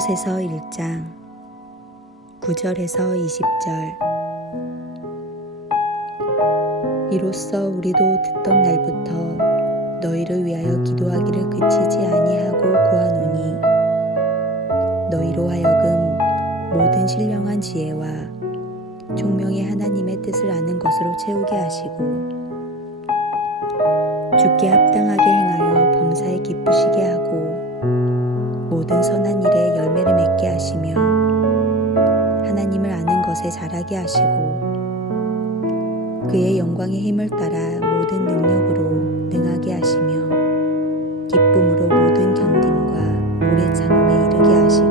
골로새서 1장 9절에서 20절. 이로써 우리도 듣던 날부터 너희를 위하여 기도하기를 그치지 아니하고 구하노니 너희로 하여금 모든 신령한 지혜와 총명의 하나님의 뜻을 아는 것으로 채우게 하시고 주께 합당하게 행하여 범사에 기쁘시게 하고 모든 선한 일에 하시며 하나님을 아는 것에 자라게 하시고 그의 영광의 힘을 따라 모든 능력으로 능하게 하시며 기쁨으로 모든 견딤과 오래 참음에 이르게 하시고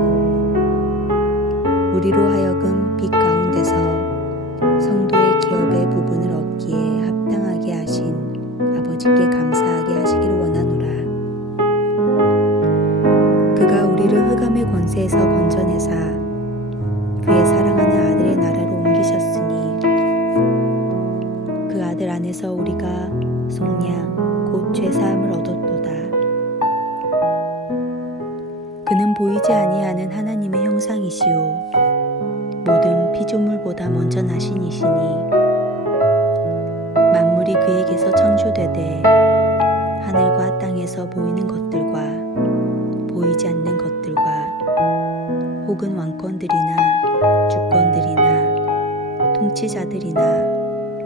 우리로 하여금 빛 가운데서 성도의 기업의 부분을 얻기에 합당하게 하신 아버지께 감사하게 하시기를 원하노라. 그가 우리를 흑암의 권세에서 건져 안에서 우리가 속량 곧 죄사함을 얻었도다. 그는 보이지 아니하는 하나님의 형상이시요 모든 피조물보다 먼저 나신 이시니 만물이 그에게서 창조되되 하늘과 땅에서 보이는 것들과 보이지 않는 것들과 혹은 왕권들이나 주권들이나 통치자들이나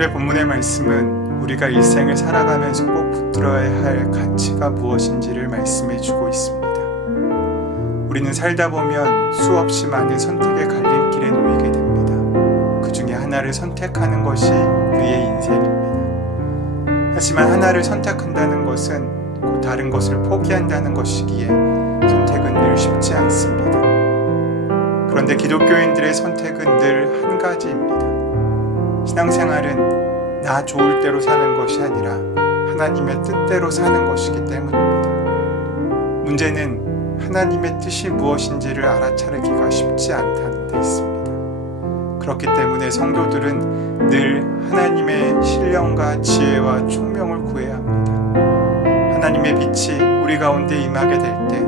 오늘의 본문의 말씀은 우리가 일생을 살아가면서 꼭 붙들어야 할 가치가 무엇인지를 말씀해 주고 있습니다. 우리는 살다 보면 수없이 많은 선택의 갈림길에 놓이게 됩니다. 그 중에 하나를 선택하는 것이 우리의 인생입니다. 하지만 하나를 선택한다는 것은 곧 다른 것을 포기한다는 것이기에 선택은 늘 쉽지 않습니다. 그런데 기독교인들의 선택은 늘 한 가지입니다. 신앙생활은 나 좋을 대로 사는 것이 아니라 하나님의 뜻대로 사는 것이기 때문입니다. 문제는 하나님의 뜻이 무엇인지를 알아차리기가 쉽지 않다는 데 있습니다. 그렇기 때문에 성도들은 늘 하나님의 신령과 지혜와 총명을 구해야 합니다. 하나님의 빛이 우리 가운데 임하게 될 때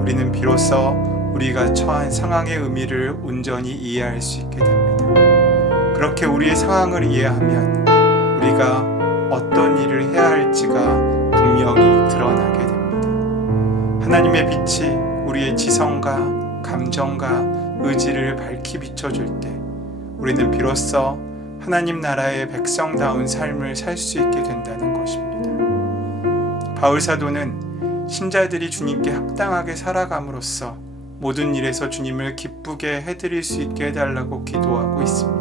우리는 비로소 우리가 처한 상황의 의미를 온전히 이해할 수 있게 됩니다. 그렇게 우리의 상황을 이해하면 우리가 어떤 일을 해야 할지가 분명히 드러나게 됩니다. 하나님의 빛이 우리의 지성과 감정과 의지를 밝히 비춰줄 때 우리는 비로소 하나님 나라의 백성다운 삶을 살 수 있게 된다는 것입니다. 바울 사도는 신자들이 주님께 합당하게 살아감으로써 모든 일에서 주님을 기쁘게 해드릴 수 있게 해달라고 기도하고 있습니다.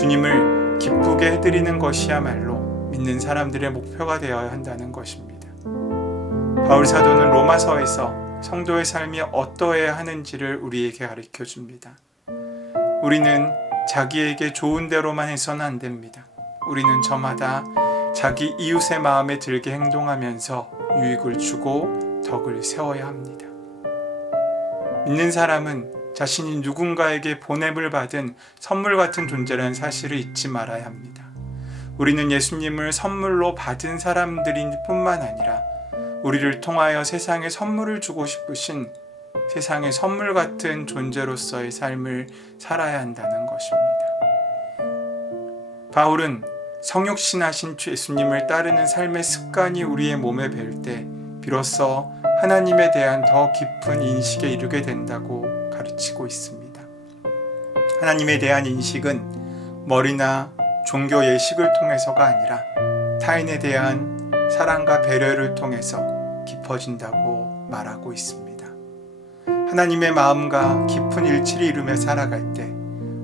주님을 기쁘게 해드리는 것이야말로 믿는 사람들의 목표가 되어야 한다는 것입니다. 바울 사도는 로마서에서 성도의 삶이 어떠해야 하는지를 우리에게 가르쳐 줍니다. 우리는 자기에게 좋은 대로만 해서는 안 됩니다. 우리는 저마다 자기 이웃의 마음에 들게 행동하면서 유익을 주고 덕을 세워야 합니다. 믿는 사람은 자신이 누군가에게 보냄을 받은 선물 같은 존재라는 사실을 잊지 말아야 합니다. 우리는 예수님을 선물로 받은 사람들인 뿐만 아니라 우리를 통하여 세상에 선물을 주고 싶으신 세상의 선물 같은 존재로서의 삶을 살아야 한다는 것입니다. 바울은 성육신하신 예수님을 따르는 삶의 습관이 우리의 몸에 뵐 때 비로소 하나님에 대한 더 깊은 인식에 이르게 된다고 가르치고 있습니다. 하나님에 대한 인식은 머리나 종교 예식을 통해서가 아니라 타인에 대한 사랑과 배려를 통해서 깊어진다고 말하고 있습니다. 하나님의 마음과 깊은 일치를 이루며 살아갈 때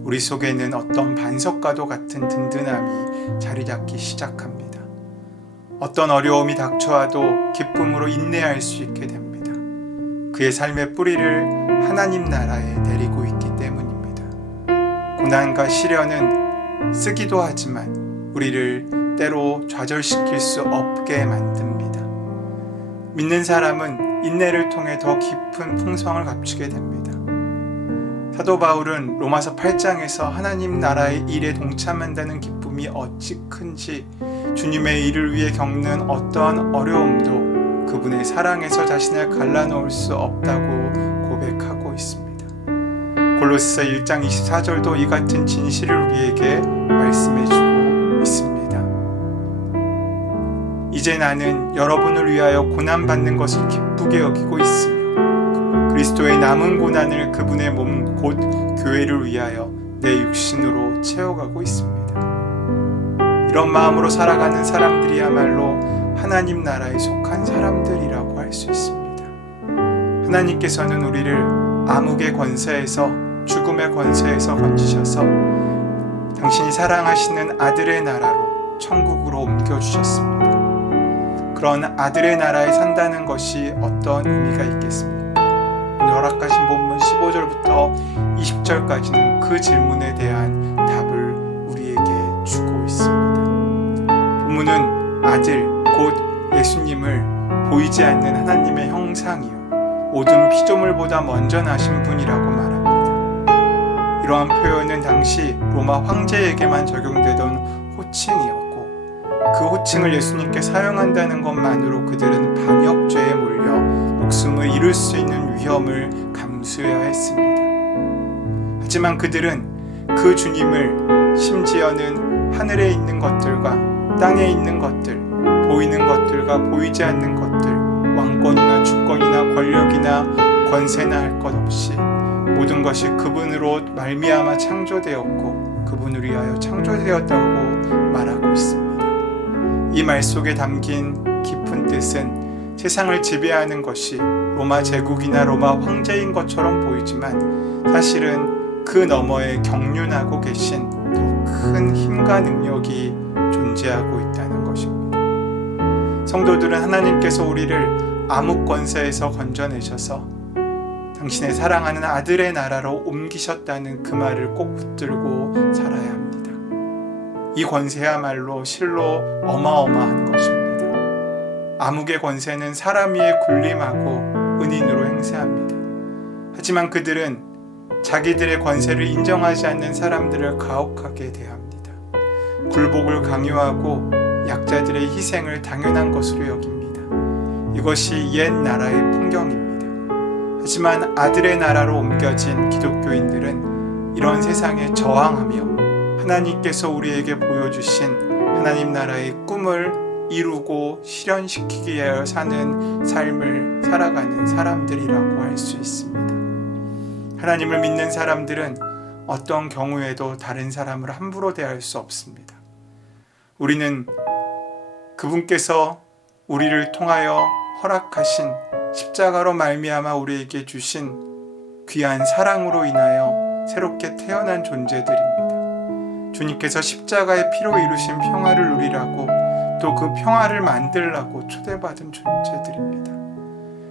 우리 속에는 어떤 반석과도 같은 든든함이 자리 잡기 시작합니다. 어떤 어려움이 닥쳐와도 기쁨으로 인내할 수 있게 됩니다. 그의 삶의 뿌리를 하나님 나라에 내리고 있기 때문입니다. 고난과 시련은 쓰기도 하지만 우리를 때로 좌절시킬 수 없게 만듭니다. 믿는 사람은 인내를 통해 더 깊은 풍성을 갖추게 됩니다. 사도 바울은 로마서 8장에서 하나님 나라의 일에 동참한다는 기쁨이 어찌 큰지 주님의 일을 위해 겪는 어떠한 어려움도 그분의 사랑에서 자신을 갈라놓을 수 없다고 고백하고 있습니다. 골로새 1장 24절도 이 같은 진실을 우리에게 말씀해 주고 있습니다. 이제 나는 여러분을 위하여 고난 받는 것을 기쁘게 여기고 있으며 그리스도의 남은 고난을 그분의 몸 곧 교회를 위하여 내 육신으로 채워가고 있습니다. 이런 마음으로 살아가는 사람들이야말로 하나님 나라에 속한 사람들이라고 할 수 있습니다. 하나님께서는 우리를 암흑의 권세에서 죽음의 권세에서 건지셔서 당신이 사랑하시는 아들의 나라로 천국으로 옮겨주셨습니다. 그런 아들의 나라에 산다는 것이 어떤 의미가 있겠습니까? 허락하신 본문 15절부터 20절까지는 그 질문에 대한 답을 우리에게 주고 있습니다. 본문은 아들, 곧 예수님을 보이지 않는 하나님의 형상이요. 모든 피조물보다 먼저 나신 분이라고 말합니다. 이러한 표현은 당시 로마 황제에게만 적용되던 호칭이었고, 그 호칭을 예수님께 사용한다는 것만으로 그들은 반역죄에 몰려 목숨을 잃을 수 있는 위험을 감수해야 했습니다. 하지만 그들은 그 주님을 심지어는 하늘에 있는 것들과 땅에 있는 것들, 보이는 것들과 보이지 않는 것들, 왕권이나 주권이나 권력이나 권세나 할 것 없이 모든 것이 그분으로 말미암아 창조되었고 그분을 위하여 창조되었다고 말하고 있습니다. 이 말 속에 담긴 깊은 뜻은 세상을 지배하는 것이 로마 제국이나 로마 황제인 것처럼 보이지만 사실은 그 너머에 경륜하고 계신 더 큰 힘과 능력이 존재하고 있다는 것입니다. 성도들은 하나님께서 우리를 암흑 권세에서 건져내셔서 당신의 사랑하는 아들의 나라로 옮기셨다는 그 말을 꼭 붙들고 살아야 합니다. 이 권세야말로 실로 어마어마한 것입니다. 암흑의 권세는 사람 위에 군림하고 은인으로 행세합니다. 하지만 그들은 자기들의 권세를 인정하지 않는 사람들을 가혹하게 대합니다. 굴복을 강요하고 약자들의 희생을 당연한 것으로 여깁니다. 이것이 옛 나라의 풍경입니다. 하지만 아들의 나라로 옮겨진 기독교인들은 이런 세상에 저항하며 하나님께서 우리에게 보여주신 하나님 나라의 꿈을 이루고 실현시키기 위하여 사는 삶을 살아가는 사람들이라고 할 수 있습니다. 하나님을 믿는 사람들은 어떤 경우에도 다른 사람을 함부로 대할 수 없습니다. 우리는 그분께서 우리를 통하여 허락하신 십자가로 말미암아 우리에게 주신 귀한 사랑으로 인하여 새롭게 태어난 존재들입니다. 주님께서 십자가의 피로 이루신 평화를 누리라고 또 그 평화를 만들라고 초대받은 존재들입니다.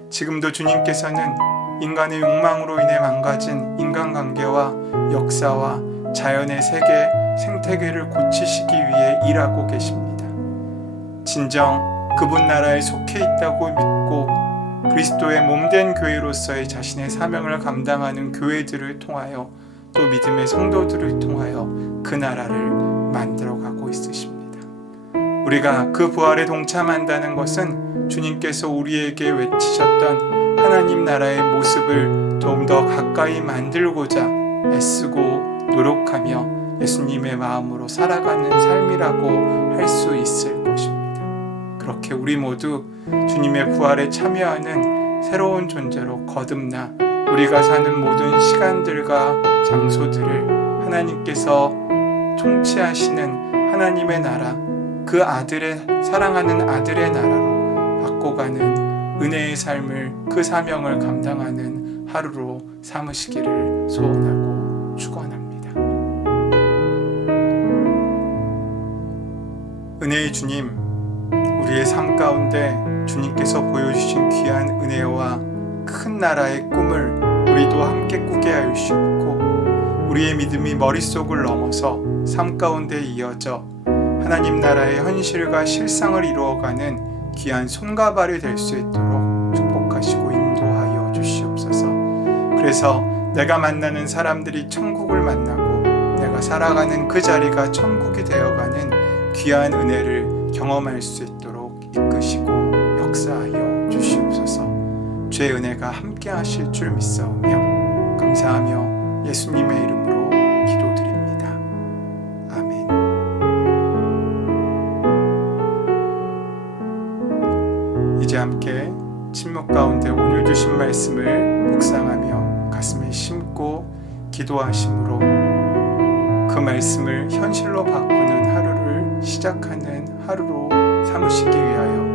지금도 주님께서는 인간의 욕망으로 인해 망가진 인간관계와 역사와 자연의 세계, 생태계를 고치시기 위해 일하고 계십니다. 진정 그분 나라에 속해 있다고 믿고 그리스도의 몸된 교회로서의 자신의 사명을 감당하는 교회들을 통하여 또 믿음의 성도들을 통하여 그 나라를 만들어 가고 있으십니다. 우리가 그 부활에 동참한다는 것은 주님께서 우리에게 외치셨던 하나님 나라의 모습을 좀 더 가까이 만들고자 애쓰고 노력하며 예수님의 마음으로 살아가는 삶이라고 할 수 있을. 그렇게 우리 모두 주님의 부활에 참여하는 새로운 존재로 거듭나 우리가 사는 모든 시간들과 장소들을 하나님께서 통치하시는 하나님의 나라, 그 아들의 사랑하는 아들의 나라로 바꿔가는 은혜의 삶을 그 사명을 감당하는 하루로 삼으시기를 소원하고 축원합니다. 은혜의 주님, 우리의 삶 가운데 주님께서 보여주신 귀한 은혜와 큰 나라의 꿈을 우리도 함께 꾸게 하여 주시옵고 우리의 믿음이 머릿속을 넘어서 삶 가운데 이어져 하나님 나라의 현실과 실상을 이루어가는 귀한 손과 발이 될 수 있도록 축복하시고 인도하여 주시옵소서. 그래서 내가 만나는 사람들이 천국을 만나고 내가 살아가는 그 자리가 천국이 되어가는 귀한 은혜를 경험할 수 있도록 죄 은혜가 함께 하실 줄 믿사오며 감사하며 예수님의 이름으로 기도드립니다. 아멘. 이제 함께 침묵 가운데 오늘 주신 말씀을 묵상하며 가슴에 심고 기도하심으로 그 말씀을 현실로 바꾸는 하루를 시작하는 하루로 삼으시기 위하여